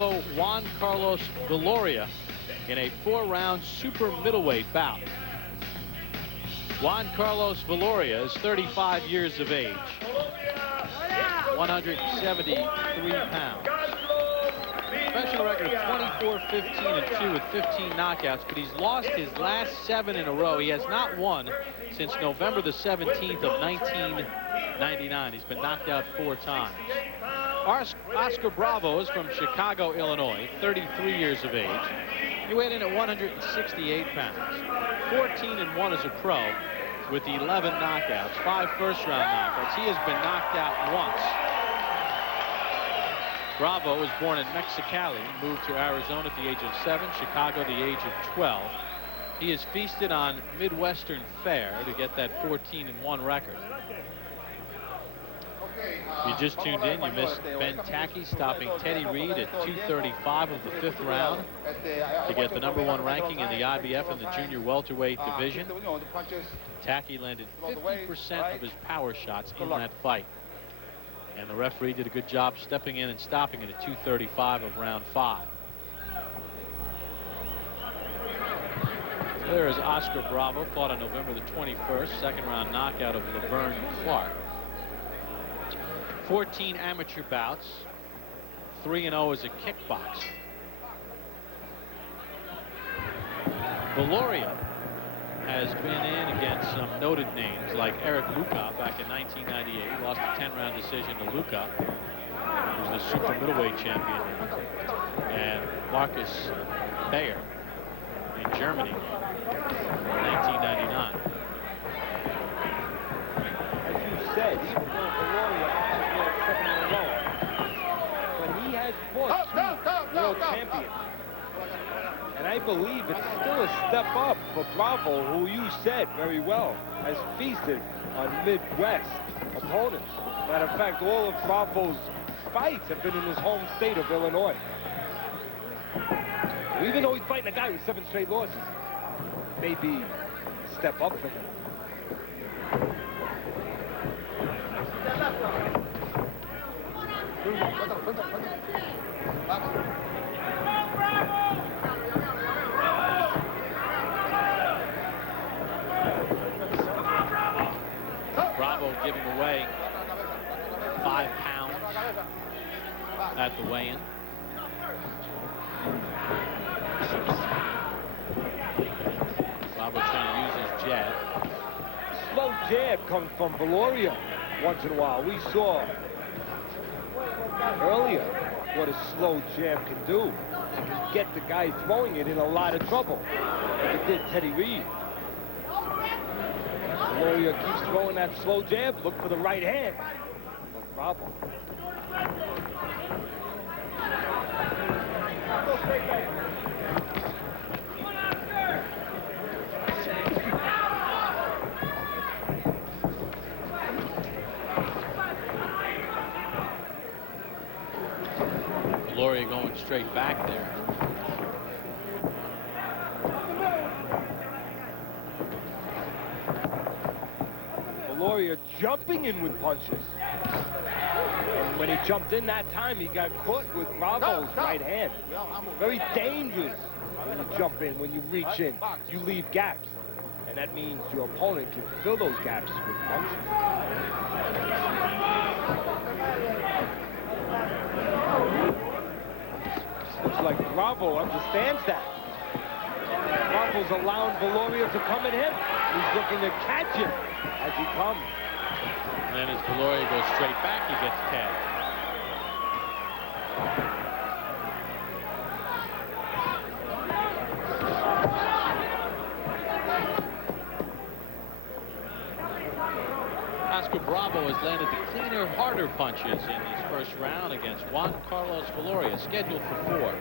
Juan Carlos Viloria in a 4-round super middleweight bout. Juan Carlos Viloria is 35 years of age, 173 pounds. Professional record of 24-15-2 with 15 knockouts, but he's lost his last 7 in a row. He has not won since November the 17th of 1999. He's been knocked out 4 times. Oscar Bravo is from Chicago, Illinois, 33 years of age. He weighed in at 168 pounds. 14-1 as a pro with 11 knockouts, 5 first-round knockouts. He has been knocked out once. Bravo was born in Mexicali, moved to Arizona at the age of 7, Chicago the age of 12. He has feasted on Midwestern fare to get that 14-1 record. If you just tuned in, you missed Ben Tackey stopping Teddy Reed at 235 of the 5th round to get the #1 ranking in the IBF in the junior welterweight division. Tackey landed 50% of his power shots in that fight. And the referee did a good job stepping in and stopping it at 235 of round 5. So there is Oscar Bravo, fought on November the 21st, 2nd round knockout of Laverne Clark. 14 amateur bouts, 3-0 as a kickboxer. Viloria has been in against some noted names like Eric Luka back in 1998. He lost a 10-round decision to Luka, who's the super middleweight champion, and Marcus Bayer in Germany in 1999. As you said, even though Viloria has lost 7 in a row, but he has fought 2 world champions. And I believe it's still a step up for Bravo, who you said very well has feasted on Midwest opponents. Matter of fact, all of Bravo's fights have been in his home state of Illinois. Even though he's fighting a guy with 7 straight losses, maybe a step up for him. Bravo giving away 5 pounds at the weigh-in. Bravo trying to use his jab. Slow jab comes from Viloria once in a while. We saw earlier what a slow jab can do. It can get the guy throwing it in a lot of trouble, like it did Teddy Reed. Viloria keeps throwing that slow jab. Look for the right hand of Bravo. Viloria going straight back there. Viloria jumping in with punches. And when he jumped in that time, he got caught with Bravo's right hand. Very dangerous when you jump in, when you reach in. You leave gaps. And that means your opponent can fill those gaps with punches. Looks like Bravo understands that. Bravo's allowing Viloria to come at him. He's looking to catch him as he comes. And then as Viloria goes straight back, he gets tagged. Oscar Bravo has landed the cleaner, harder punches in his first round against Juan Carlos Viloria, scheduled for 4.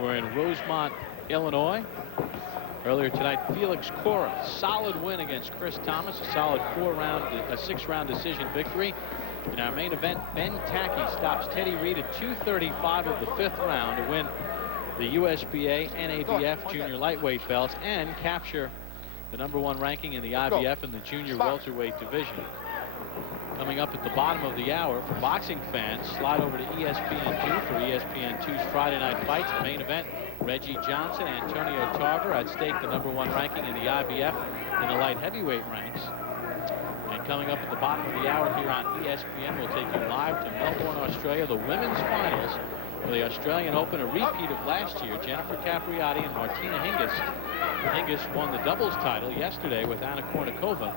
We're in Rosemont, Illinois. Earlier tonight, Felix Cora, solid win against Chris Thomas, a solid 6-round decision victory. In our main event, Ben Tackey stops Teddy Reed at 235 of the 5th round to win the USBA NABF junior lightweight belts and capture the #1 ranking in the IBF in the junior welterweight division. Coming up at the bottom of the hour for boxing fans, slide over to ESPN2 for ESPN2's Friday Night Fights. The main event, Reggie Johnson, Antonio Tarver at stake, the #1 ranking in the IBF in the light heavyweight ranks. And coming up at the bottom of the hour here on ESPN, we'll take you live to Melbourne, Australia, the women's finals for the Australian Open, a repeat of last year. Jennifer Capriati and Martina Hingis. Hingis won the doubles title yesterday with Anna Kournikova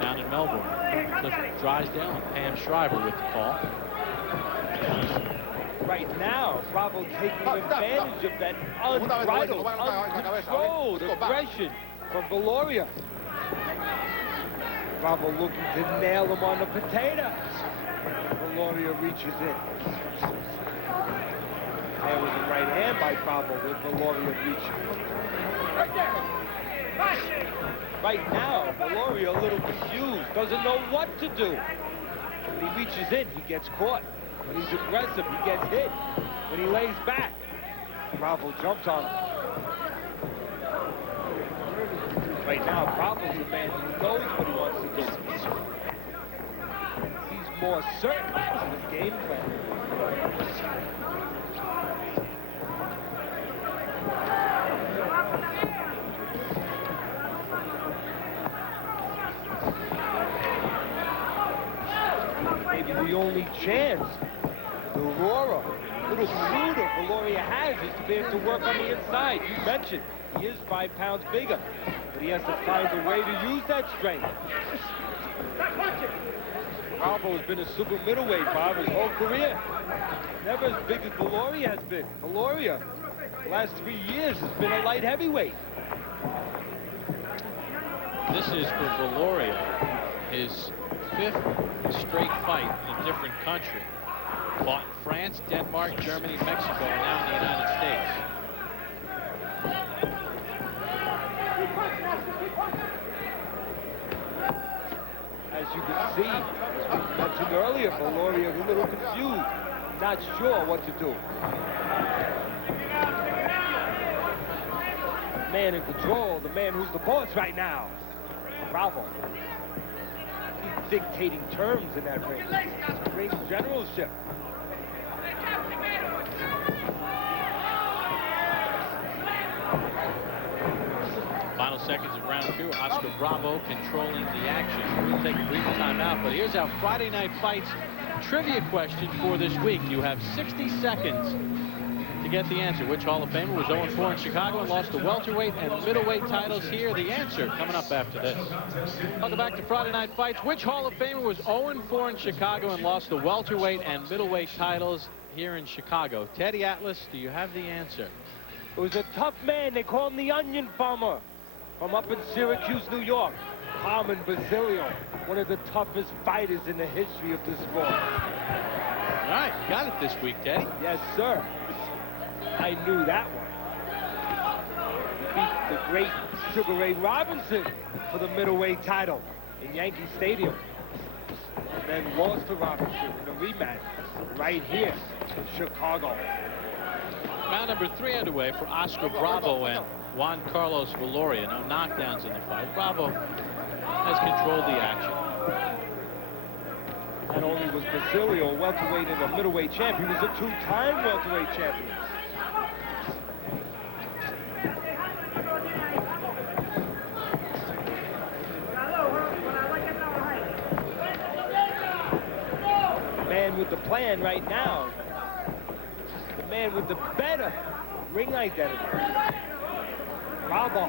down in Melbourne. Cliff Drysdale and Pam Shriver with the call. Right now, Bravo taking advantage of that unbridled, uncontrolled aggression from Viloria. Bravo looking to nail him on the potato. Viloria reaches in. There was a right hand by Bravo with Viloria reaching. Right now, Viloria a little confused, doesn't know what to do. When he reaches in, he gets caught. When he's aggressive, he gets hit. When he lays back, Bravo jumps on him. Right now, Bravo's the man who knows what he wants to do. He's more certain of his game plan. Maybe the only chance the Aurora, little shooter Viloria has, is to be able to work on the inside. You mentioned he is 5 pounds bigger, but he has to find a way to use that strength. Bravo has been a super middleweight, Bob, his whole career. Never as big as Viloria has been. Viloria, the last 3 years, has been a light heavyweight. This is for Viloria, his 5th straight fight in a different country. Fought in France, Denmark, Germany, Mexico, and now in the United States. As you can see, as we mentioned earlier, Viloria is a little confused, not sure what to do. The man in control, the man who's the boss right now, Bravo. He's dictating terms in that ring. Ring generalship. Final seconds of round 2. Oscar Bravo controlling the action. We'll take a brief timeout, but here's our Friday Night Fights trivia question for this week. You have 60 seconds to get the answer. Which Hall of Famer was 0-4 in Chicago and lost the welterweight and middleweight titles here? The answer coming up after this. Welcome back to Friday Night Fights. Which Hall of Famer was 0-4 in Chicago and lost the welterweight and middleweight titles here in Chicago? Teddy Atlas, do you have the answer? It was a tough man. They call him the Onion Farmer. From up in Syracuse, New York, Carmen Basilio, one of the toughest fighters in the history of this sport. All right, got it this week, Teddy. Yes, sir. I knew that one. He beat the great Sugar Ray Robinson for the middleweight title in Yankee Stadium. And then lost to Robinson in a rematch right here in Chicago. Round number 3 underway for Oscar Bravo and Juan Carlos Viloria. No knockdowns in the fight. Bravo has controlled the action. Not only was Basilio a welterweight and a middleweight champion, he was a 2-time welterweight champion. The man with the plan right now. The man with the better ring identity. Bravo.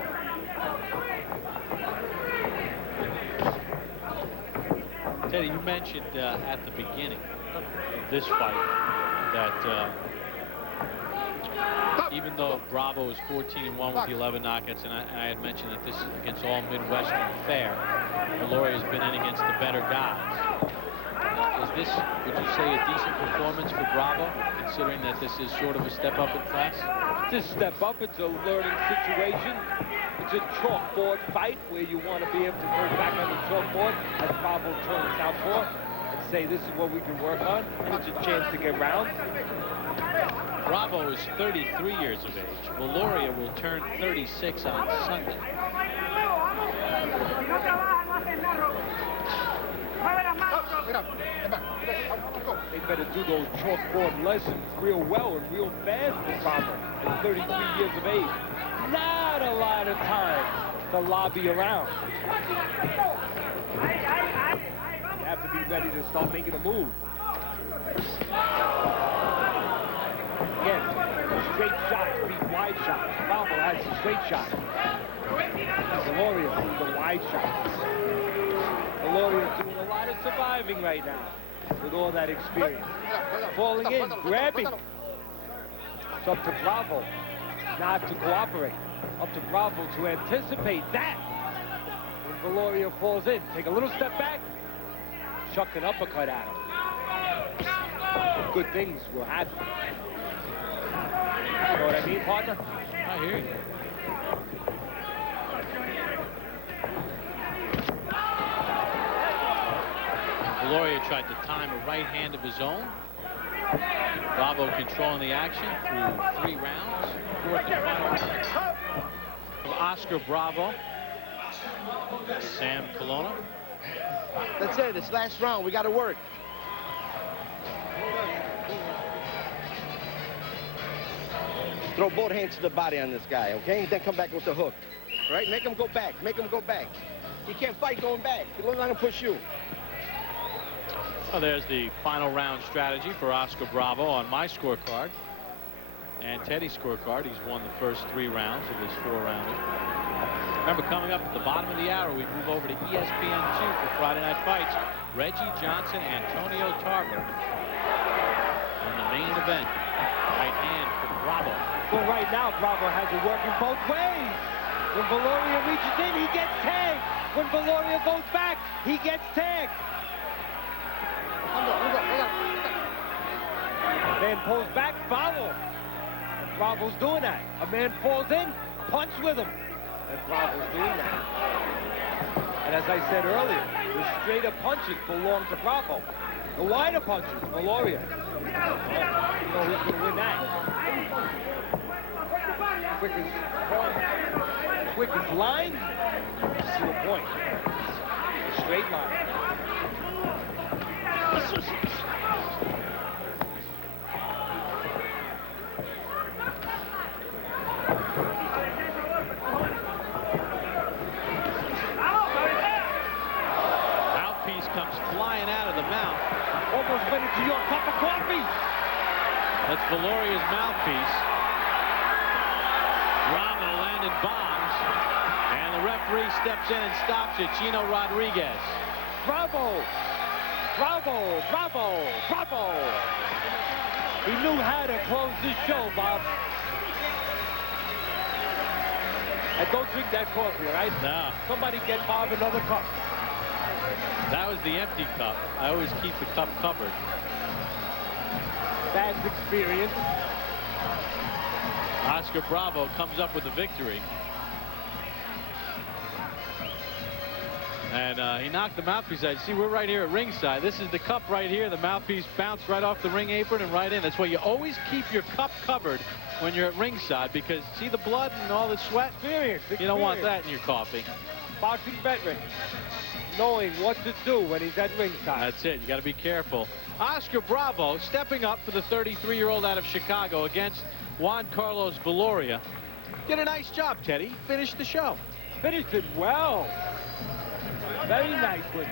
Teddy, you mentioned at the beginning of this fight that even though Bravo is 14-1 with the 11 knockouts, and I had mentioned that this is against all Midwestern fare, Viloria has been in against the better guys. Is this, would you say, a decent performance for Bravo, considering that this is sort of a step up in class? It's a step up. It's a learning situation. It's a chalkboard fight where you want to be able to go back on the chalkboard as Bravo turns southpaw and say, this is what we can work on, and it's a chance to get round. Bravo is 33 years of age. Viloria will turn 36 on Sunday. They better do those chalkboard lessons real well and real fast for Bravo at 33 years of age. Not a lot of time to lobby around. You have to be ready to start making a move. Again, straight shots beat wide shots. Bravo has some straight shots. Viloria threw the wide shots. Viloria doing a lot of surviving right now with all that experience. Falling in, grabbing. It's up to Bravo not to cooperate. Up to Bravo to anticipate that. When Viloria falls in, take a little step back, chuck an uppercut at him. Good things will happen. You know what I mean, partner? I hear you. Viloria tried to time a right hand of his own. Bravo controlling the action through 3 rounds. Fourth and final round of Oscar Bravo. Sam Colonna. That's it. It's last round. We got to work. Throw both hands to the body on this guy, okay? Then come back with the hook. Right? Make him go back. Make him go back. He can't fight going back. He won't let him push you. Well, there's the final round strategy for Oscar Bravo on my scorecard. And Teddy's scorecard. He's won the first 3 rounds of this 4-rounder. Remember, coming up at the bottom of the hour, we move over to ESPN2 for Friday Night Fights. Reggie Johnson, Antonio Tarver. On the main event, right hand for Bravo. Well, right now, Bravo has it working both ways. When Viloria reaches in, he gets tagged. When Viloria goes back, he gets tagged. A man pulls back, follow. And Bravo's doing that. A man falls in, punch with him. And Bravo's doing that. And as I said earlier, the straighter punches belong to Bravo. The wider punches, Viloria. Well, you know who's going to win that. Quickest line, to a point. A straight line. Mouthpiece comes flying out of the mouth. Almost went into your cup of coffee. That's Viloria's mouthpiece. Bravo landed bombs. And the referee steps in and stops it. Gino Rodriguez. Bravo! Bravo! Bravo! Bravo! He knew how to close this show, Bob. And don't drink that coffee, all right? No. Somebody get Bob another cup. That was the empty cup. I always keep the cup covered. That's experience. Oscar Bravo comes up with the victory. And he knocked the mouthpiece out. See, we're right here at ringside. This is the cup right here. The mouthpiece bounced right off the ring apron and right in. That's why you always keep your cup covered when you're at ringside, because see the blood and all the sweat? Experience. You don't want that in your coffee. Boxing veteran, knowing what to do when he's at ringside. That's it. You got to be careful. Oscar Bravo stepping up for the 33-year-old out of Chicago against Juan Carlos Viloria. Did a nice job, Teddy. Finished the show. Finished it well. Very nice one.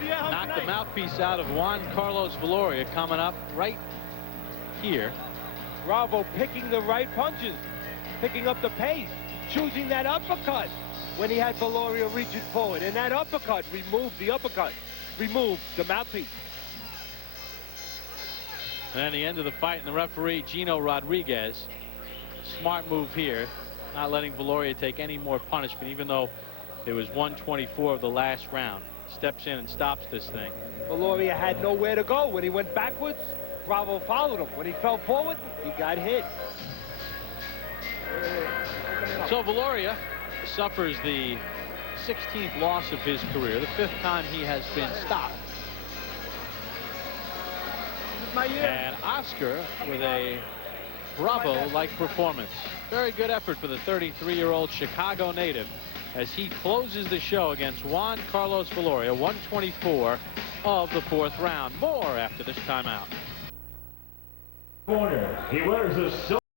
Knocked the mouthpiece out of Juan Carlos Viloria, coming up right here. Bravo picking the right punches, picking up the pace, choosing that uppercut when he had Viloria reaching forward. And that uppercut removed the uppercut, removed the mouthpiece. And then the end of the fight, and the referee, Gino Rodriguez. Smart move here, not letting Viloria take any more punishment, even though it was 124 of the last round. Steps in and stops this thing. Viloria had nowhere to go. When he went backwards, Bravo followed him. When he fell forward, he got hit. So Viloria suffers the 16th loss of his career, the 5th time he has been stopped. And Oscar with a Bravo-like performance. Very good effort for the 33-year-old Chicago native as he closes the show against Juan Carlos Viloria, 124 of the 4th round. More after this timeout. Corner. He wears a silver.